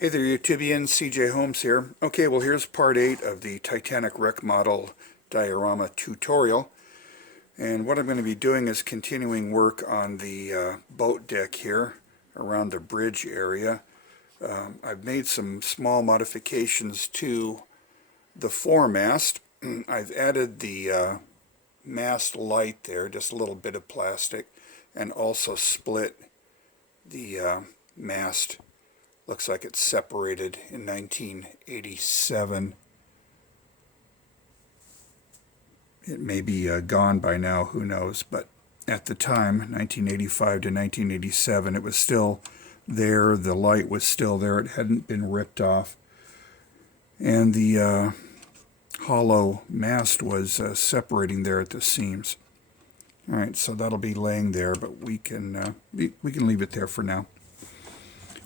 Hey there, YouTubians. CJ Holmes here. Okay, well here's part 8 of the Titanic wreck model diorama tutorial. And what I'm going to be doing is continuing work on the boat deck here around the bridge area. I've made some small modifications to the foremast. I've added the mast light there, just a little bit of plastic, and also split the mast. Looks like it's separated in 1987. It may be gone by now, who knows, but at the time, 1985 to 1987, it was still there. The light was still there. It hadn't been ripped off. And the hollow mast was separating there at the seams. All right, so that'll be laying there, but we can leave it there for now.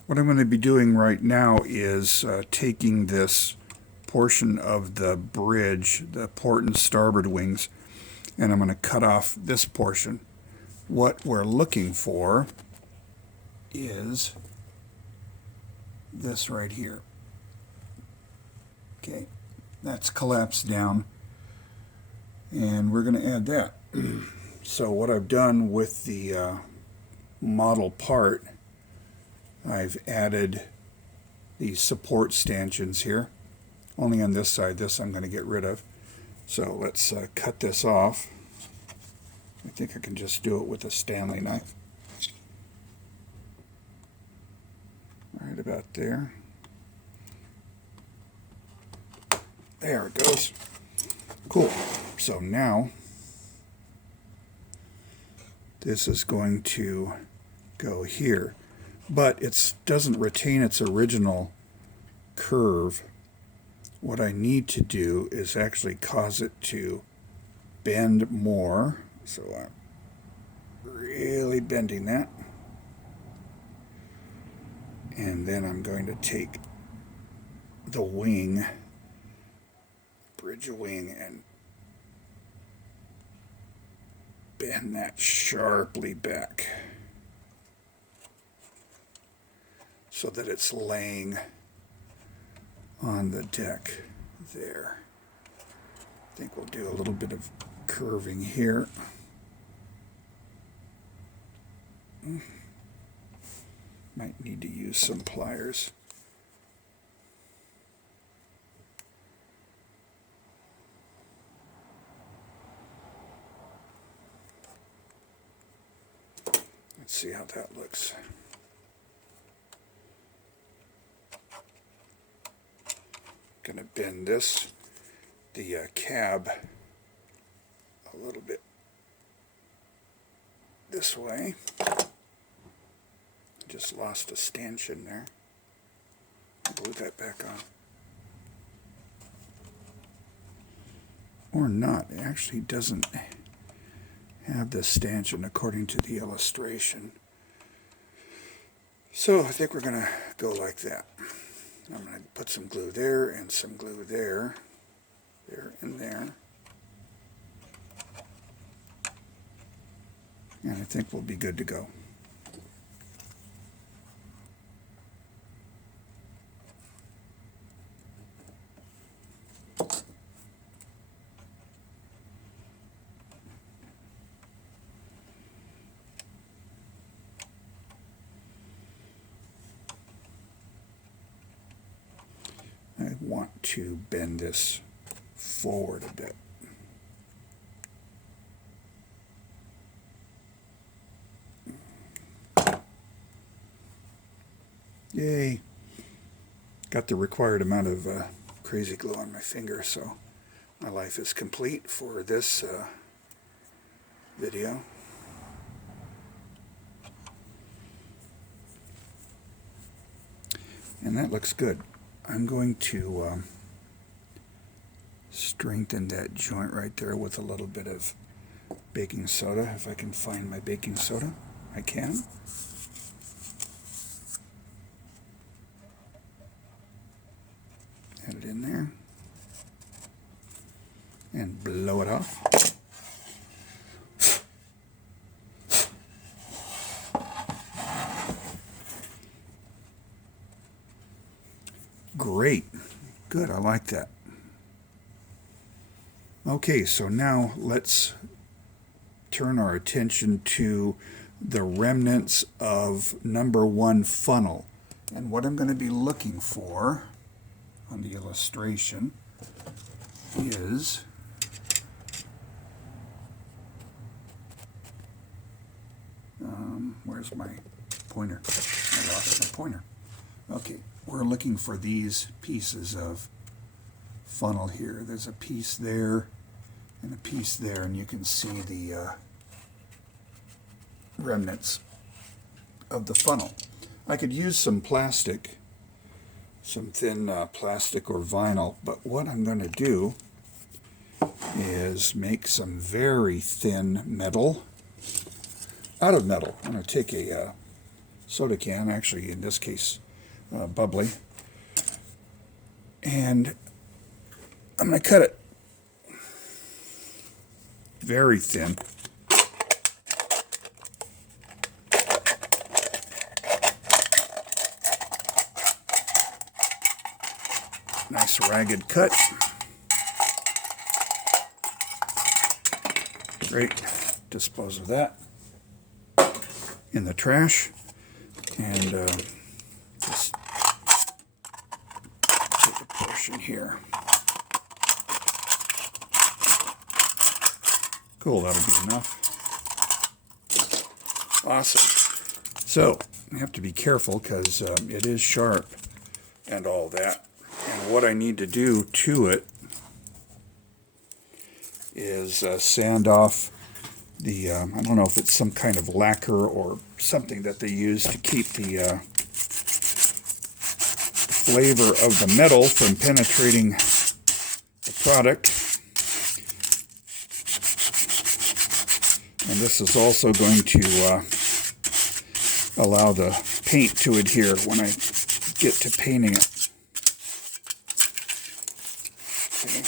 What I'm going to be doing right now is taking this portion of the bridge, the port and starboard wings, and I'm going to cut off this portion. What we're looking for is this right here. Okay, that's collapsed down, and we're going to add that. So what I've done with the model part, I've added these support stanchions here. Only on this side. This I'm going to get rid of. So let's cut this off. I think I can just do it with a Stanley knife. Right about there. There it goes. Cool. So now this is going to go here. But it doesn't retain its original curve. What I need to do is actually cause it to bend more. So I'm really bending that. And then I'm going to take the wing, bridge wing, and bend that sharply back, so that it's laying on the deck there. I think we'll do a little bit of curving here. Might need to use some pliers. Let's see how that looks. Going to bend the cab a little bit this way. Just lost a stanchion there. Glue that back on. Or not. It actually doesn't have the stanchion according to the illustration. So I think we're going to go like that. I'm going to put some glue there and some glue there, there and there. And I think we'll be good to go. I want to bend this forward a bit. Yay! Got the required amount of crazy glue on my finger, so my life is complete for this video. And that looks good. I'm going to strengthen that joint right there with a little bit of baking soda. If I can find my baking soda, I can. Add it in there. And blow it off. Great. Good, I like that. Okay, so now let's turn our attention to the remnants of number 1 funnel. And what I'm going to be looking for on the illustration is where's my pointer? I lost my pointer. Okay, we're looking for these pieces of funnel here. There's a piece there and a piece there, and you can see the remnants of the funnel. I could use some plastic, some thin plastic or vinyl, but what I'm going to do is make some very thin metal out of metal. I'm going to take a soda can, actually in this case bubbly, and I'm going to cut it very thin. Nice ragged cut. Great. Dispose of that in the trash, and just take a portion here. Cool, that'll be enough. Awesome. So, I have to be careful because it is sharp and all that. And what I need to do to it is sand off the, I don't know if it's some kind of lacquer or something that they use to keep the flavor of the metal from penetrating the product. And this is also going to allow the paint to adhere when I get to painting it. Okay.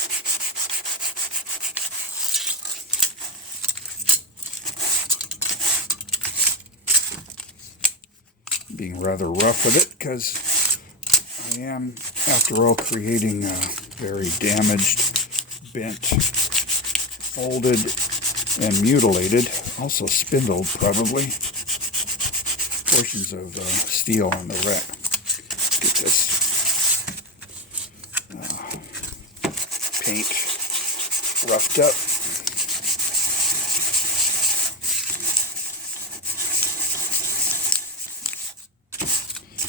Being rather rough with it because I am, after all, creating a very damaged, bent, folded, and mutilated, also spindled probably, portions of steel on the rack. Get this paint roughed up.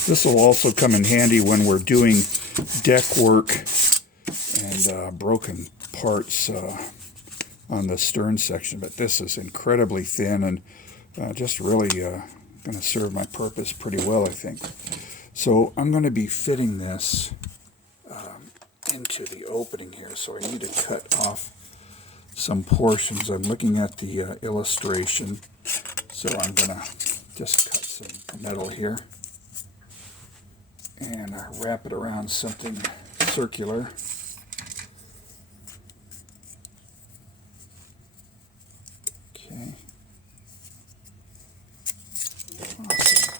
This will also come in handy when we're doing deck work and broken parts on the stern section, but this is incredibly thin and just really going to serve my purpose pretty well, I think. So I'm going to be fitting this into the opening here, so I need to cut off some portions. I'm looking at the illustration, so I'm going to just cut some metal here and wrap it around something circular. Okay. Awesome.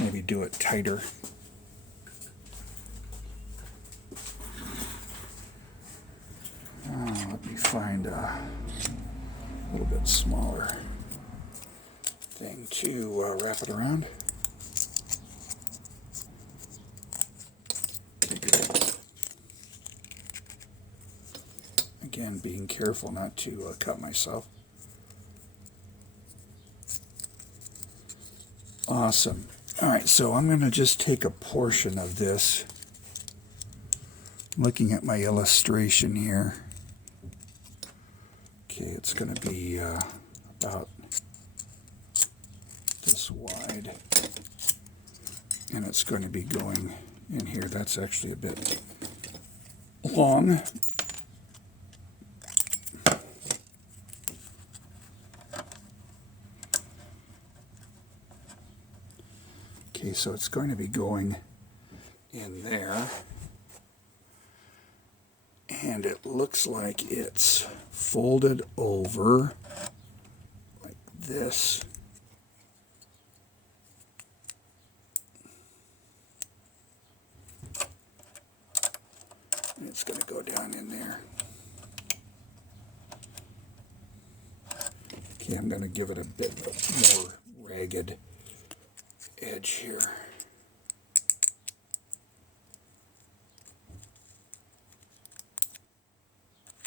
Maybe do it tighter. Let me find a little bit smaller thing to wrap it around. Again, being careful not to cut myself. Awesome. All right, so I'm going to just take a portion of this. Looking at my illustration here. Okay, it's going to be about this wide. And it's going to be going in here. That's actually a bit long. Okay, so it's going to be going in there. And it looks like it's folded over like this. it's going to go down in there. Okay, I'm going to give it a bit more ragged edge here.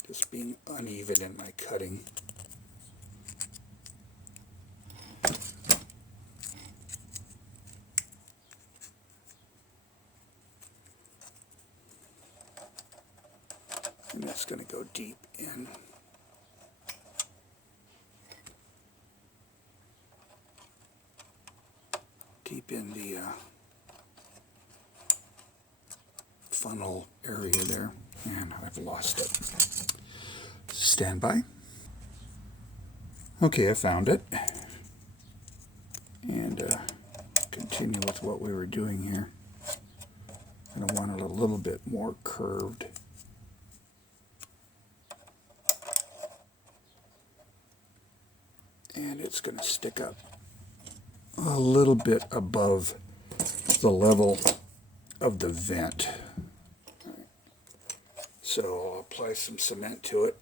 Just being uneven in my cutting. And that's going to go deep in. Deep in the funnel area there. And I've lost it. Stand by. Okay, I found it. And continue with what we were doing here. And I want it a little bit more curved. And it's going to stick up a little bit above the level of the vent. So I'll apply some cement to it.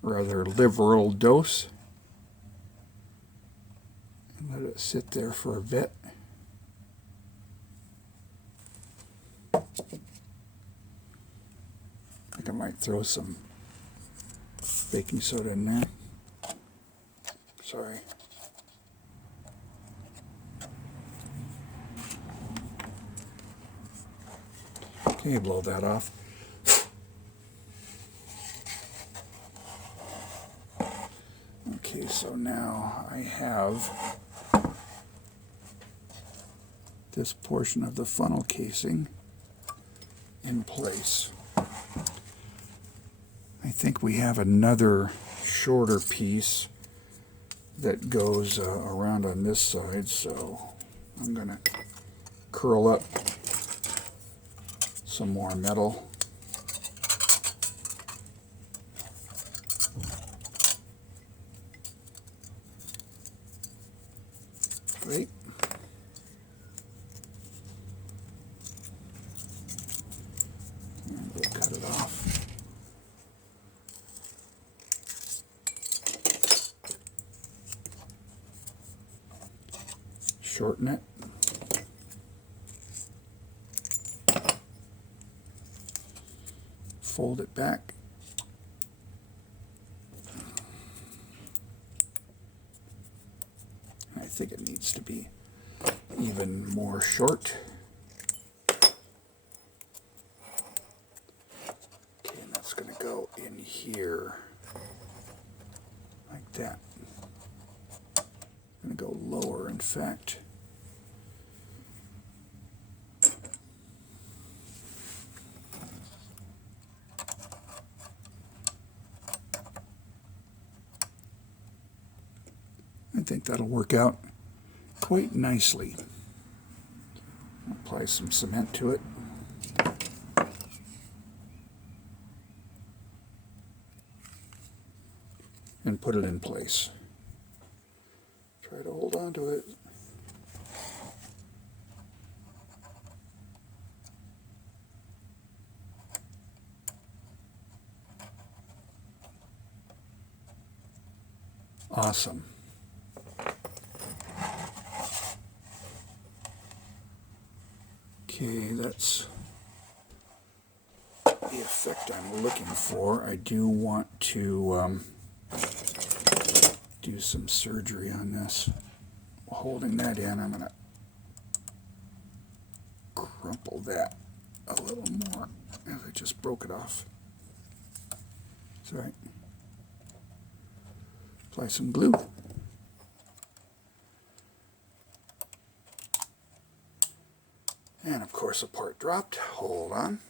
Rather liberal dose. And let it sit there for a bit. I think I might throw some baking soda in there. Sorry. Okay, blow that off. Okay, so now I have this portion of the funnel casing in place. I think we have another shorter piece that goes around on this side, so I'm going to curl up some more metal. Great. And we'll cut it off. Shorten it. Fold it back. I think it needs to be even more short. Okay, and that's going to go in here like that. I'm going to go lower, in fact. I think that'll work out quite nicely. Apply some cement to it. And put it in place. Try to hold on to it. Awesome. Okay, that's the effect I'm looking for. I do want to do some surgery on this. Holding that in, I'm going to crumple that a little more as I just broke it off. That's all right. Apply some glue. And of course the part dropped. Hold on.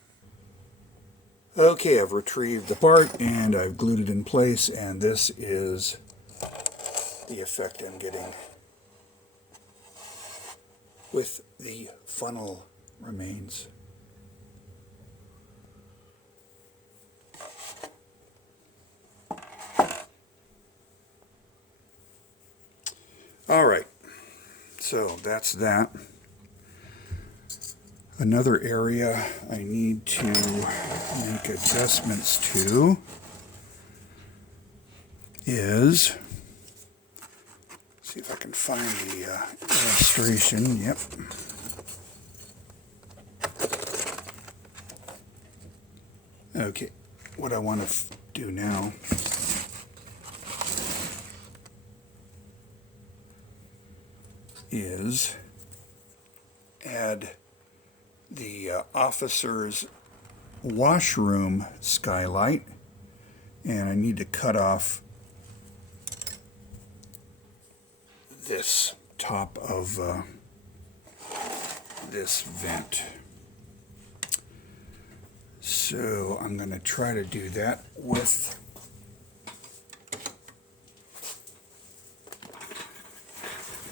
Okay, I've retrieved the part and I've glued it in place, and this is the effect I'm getting with the funnel remains. All right, so that's that. Another area I need to make adjustments to is, see if I can find the illustration. Yep. Okay, what I want to do now is add the officer's washroom skylight, and I need to cut off this top of this vent. So I'm going to try to do that with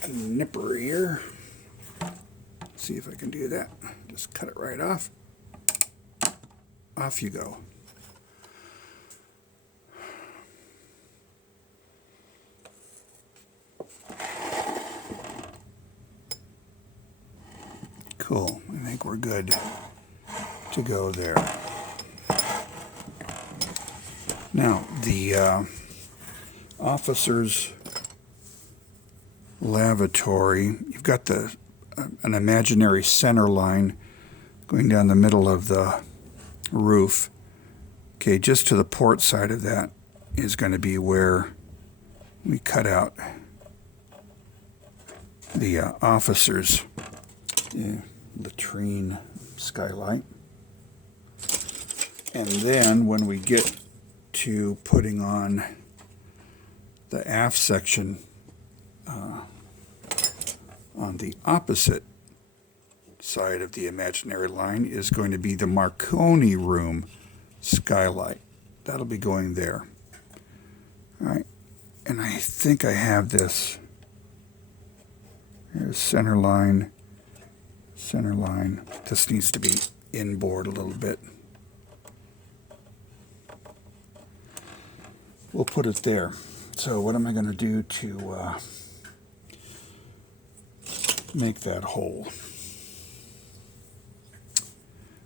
a nipper here. See if I can do that. Just cut it right off. Off you go. Cool. I think we're good to go there. Now, the officer's lavatory, you've got an imaginary center line going down the middle of the roof. Okay, just to the port side of that is going to be where we cut out the officer's latrine skylight. And then when we get to putting on the aft section on the opposite side of the imaginary line is going to be the Marconi room skylight. That'll be going there. All right, and I think I have this. Here's center line, center line. This needs to be inboard a little bit. We'll put it there. So what am I going to do to make that hole?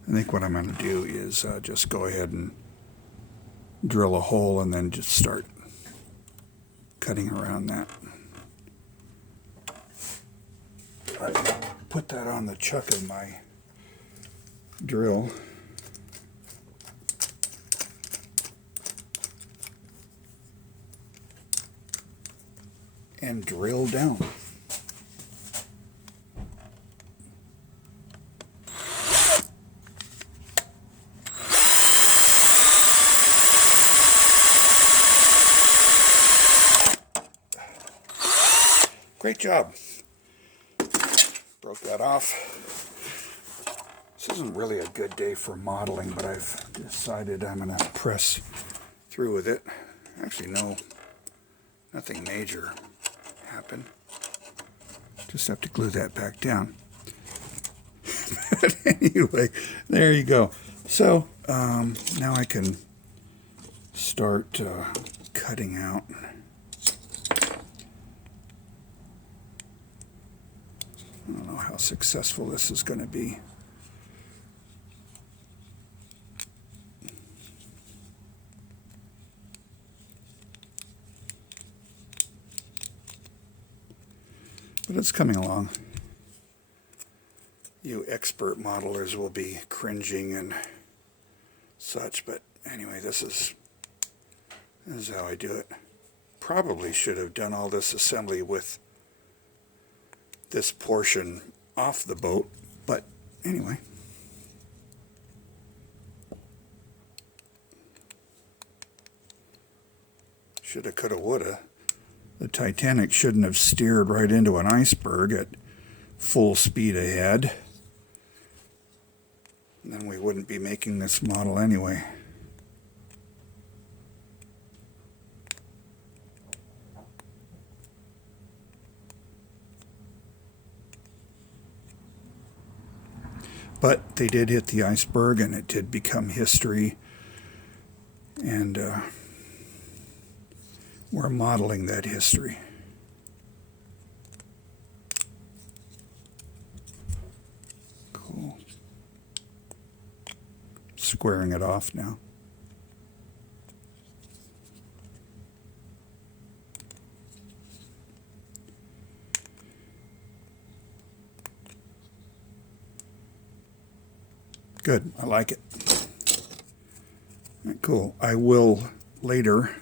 I think what I'm going to do is just go ahead and drill a hole and then just start cutting around that. I put that on the chuck of my drill. And drill down. Great job. Broke that off. This isn't really a good day for modeling, but I've decided I'm going to press through with it. Actually, no, nothing major happened. Just have to glue that back down. But anyway, there you go. So now I can start cutting out. I don't know how successful this is going to be. But it's coming along. You expert modelers will be cringing and such, but anyway, this is how I do it. Probably should have done all this assembly with this portion off the boat, but anyway. Shoulda, coulda, woulda. The Titanic shouldn't have steered right into an iceberg at full speed ahead. And then we wouldn't be making this model anyway. But they did hit the iceberg, and it did become history. And we're modeling that history. Cool. squaring it off now. Good, I like it. Right, cool. I will later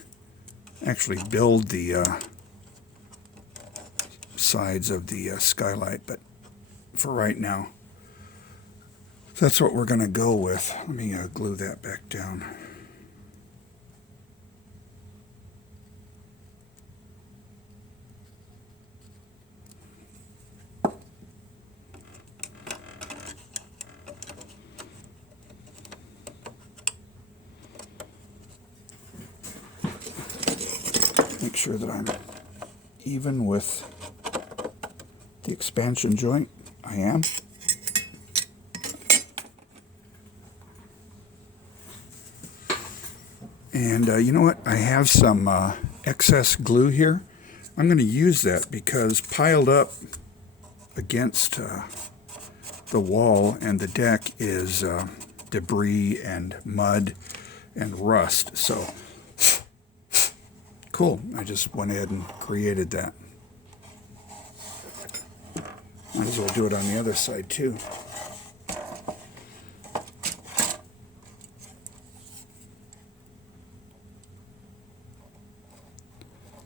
actually build the sides of the skylight, but for right now, that's what we're going to go with. Let me glue that back down. Make sure that I'm even with the expansion joint. I am. And you know what? I have some excess glue here. I'm going to use that because piled up against the wall and the deck is debris and mud and rust. So cool. I just went ahead and created that. Might as well do it on the other side too.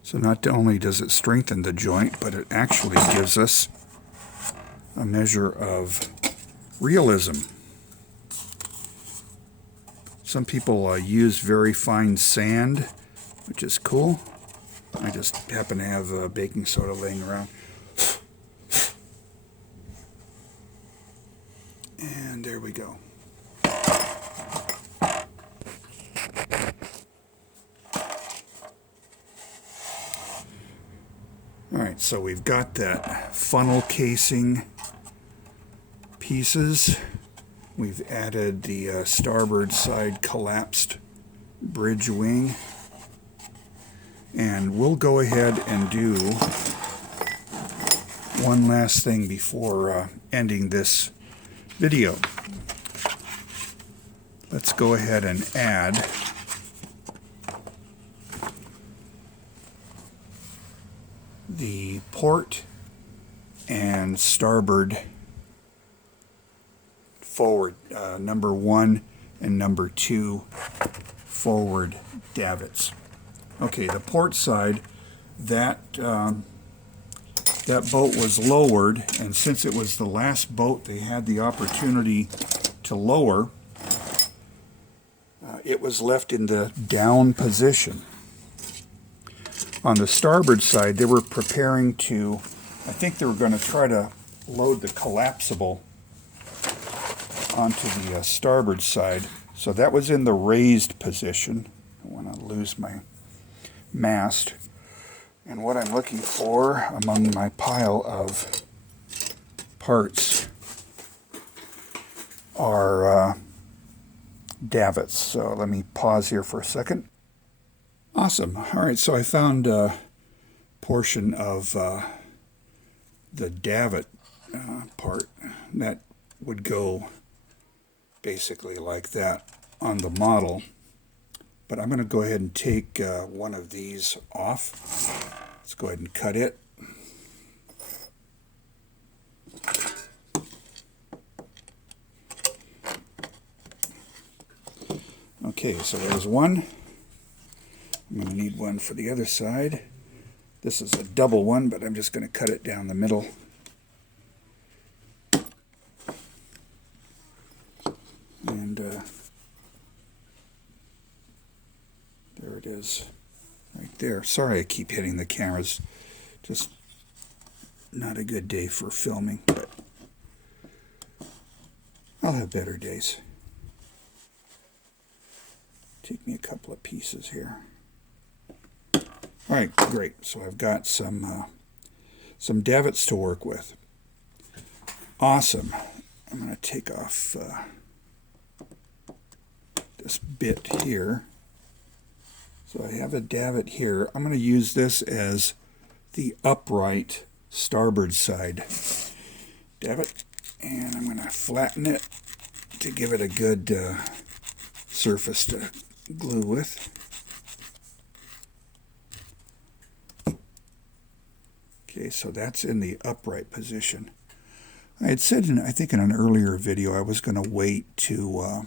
So not only does it strengthen the joint, but it actually gives us a measure of realism. Some people use very fine sand, which is cool. I just happen to have baking soda laying around. And there we go. Alright, so we've got that funnel casing pieces. We've added the starboard side collapsed bridge wing. And we'll go ahead and do one last thing before ending this video. Let's go ahead and add the port and starboard forward, number 1 and number 2 forward davits. Okay, the port side, that boat was lowered, and since it was the last boat they had the opportunity to lower, it was left in the down position. On the starboard side, they were preparing to, I think they were going to try to load the collapsible onto the starboard side. So that was in the raised position. I want to lose my mast. And what I'm looking for among my pile of parts are davits. So let me pause here for a second. Awesome. All right, so I found a portion of the davit part that would go basically like that on the model. But I'm going to go ahead and take one of these off. Let's go ahead and cut it. Okay, so there's one. I'm going to need one for the other side. This is a double one, but I'm just going to cut it down the middle. And there it is, right there. Sorry I keep hitting the cameras. Just not a good day for filming, but I'll have better days. Take me a couple of pieces here. All right, great. So I've got some davits to work with. Awesome. I'm going to take off this bit here. So I have a davit here. I'm going to use this as the upright starboard side davit, and I'm going to flatten it to give it a good surface to glue with. Okay, so that's in the upright position. I had said, I think in an earlier video, I was going to wait to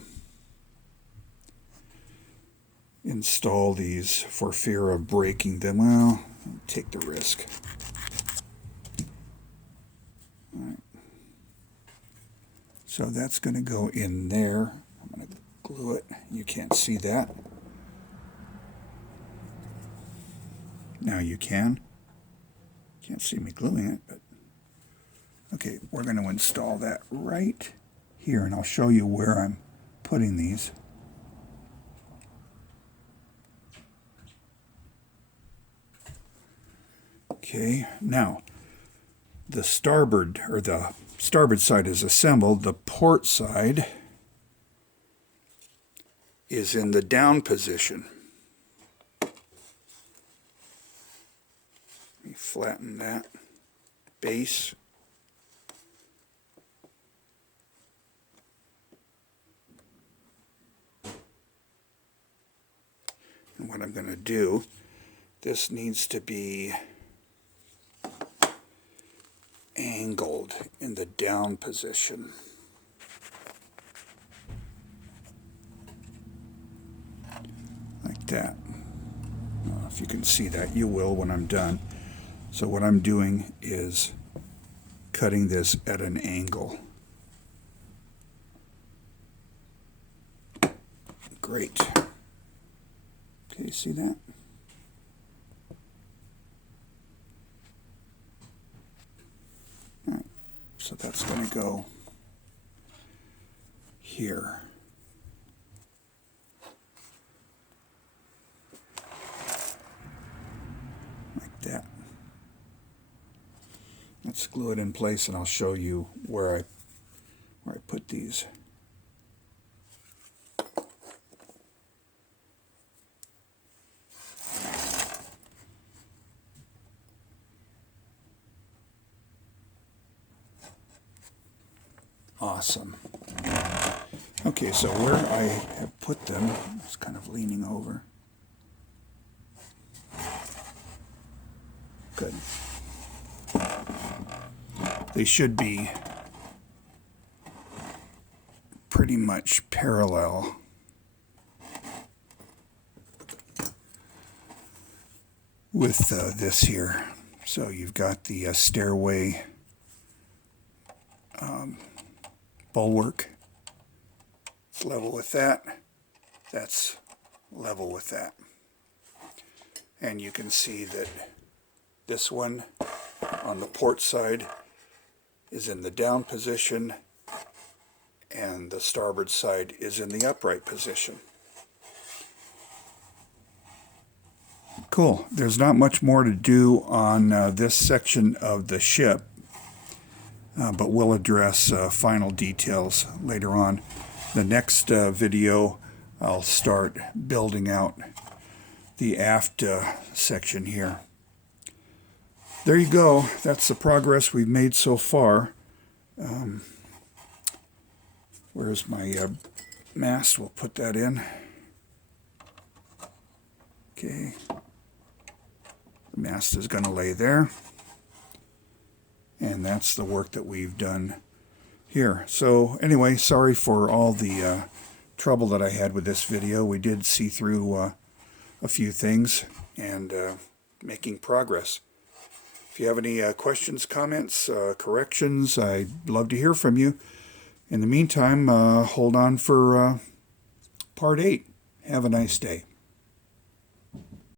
install these for fear of breaking them. Well, I'll take the risk. All right. So that's going to go in there. I'm going to glue it. You can't see that. Now you can. Can't see me gluing it, but okay, we're going to install that right here, and I'll show you where I'm putting these. Okay, now the starboard side is assembled. The port side is in the down position. Let me flatten that base. And what I'm going to do, this needs to be angled in the down position. Like that. If you can see that, you will when I'm done. So what I'm doing is cutting this at an angle. Great. Okay, see that? All right, so that's going to go here. Like that. Let's glue it in place, and I'll show you where I put these. Awesome. Okay, so where I have put them, it's kind of leaning over. Good. They should be pretty much parallel. With this here. So you've got the stairway bulwark. It's level with that. That's level with that. And you can see that this one on the port side is in the down position, and the starboard side is in the upright position. Cool. There's not much more to do on this section of the ship, but we'll address final details later on. The next video, I'll start building out the aft section here. There you go. That's the progress we've made so far. Where's my mast? We'll put that in. Okay. The mast is going to lay there. And that's the work that we've done here. So anyway, sorry for all the trouble that I had with this video. We did see through a few things and making progress. If you have any questions, comments, corrections, I'd love to hear from you. In the meantime, hold on for part 8. Have a nice day.